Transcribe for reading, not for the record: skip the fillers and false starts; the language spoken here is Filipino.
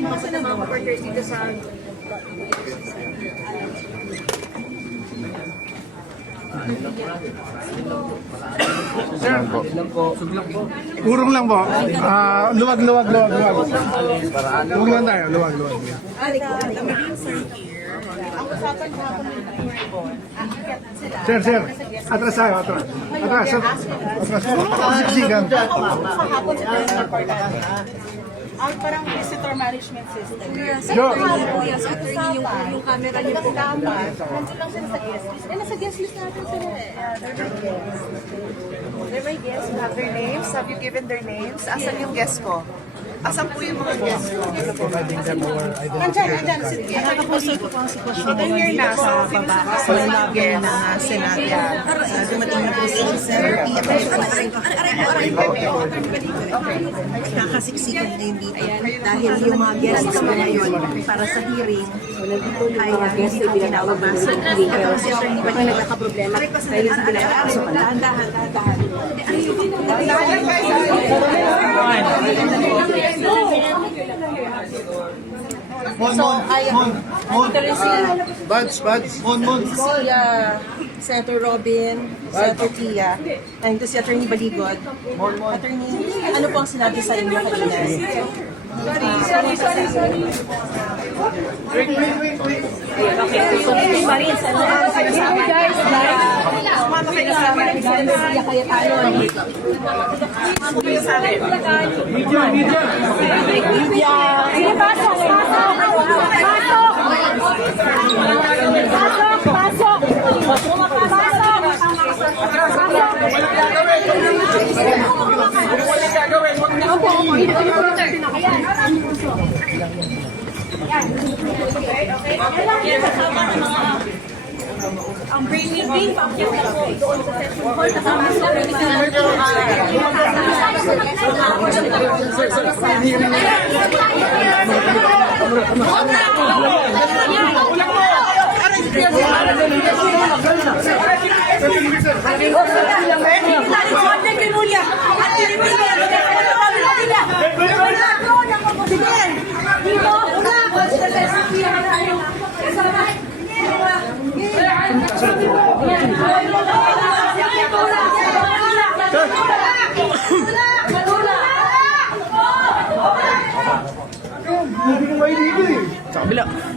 yung mga mga workers dito sa... Sir, urong lang po. Luwag. Luwag lang tayo, luwag. Ang usapan ko ako ng Sir, atras tayo, atras. Siksikan. sa hapon sa ang parang visitor management system. Jo. Yes, attorney, yung camera niyo po. Dapat, nandun lang sila sa guest list. Nasa guest list natin sila eh. They're my guests. You have their names? Have you given their names? Asan yung guest ko? Asan po yung mga guest ko? Nandyan. Nakakapuso ko po ang sitwasyon They're here na. So, baba sinusunod sa yung mga lobby guests. ng Senado. Dumating na po si Sir Pia. Kakasiksikan na yung dito. Dahil yung mga guests ko ngayon para sa hearing ay hindi po pinapabasa. Kasi hindi pa nagkakaproblema dahil sa pinapapasok. Dahan-dahan. So, ito rin si Senator Robin, Senator Tia, and ito si Attorney Baligod. Attorney, ano po ang sinabi sa inyo kanina? Sorry. Marin, sinasabi guys, sumama kayo sa amin. Siya kaya tayo. Sumama kayo sa amin. Media. Sige, pasok. Ang brain meeting, pang-check na po doon sa session hall, kasama sila. Sa kabila.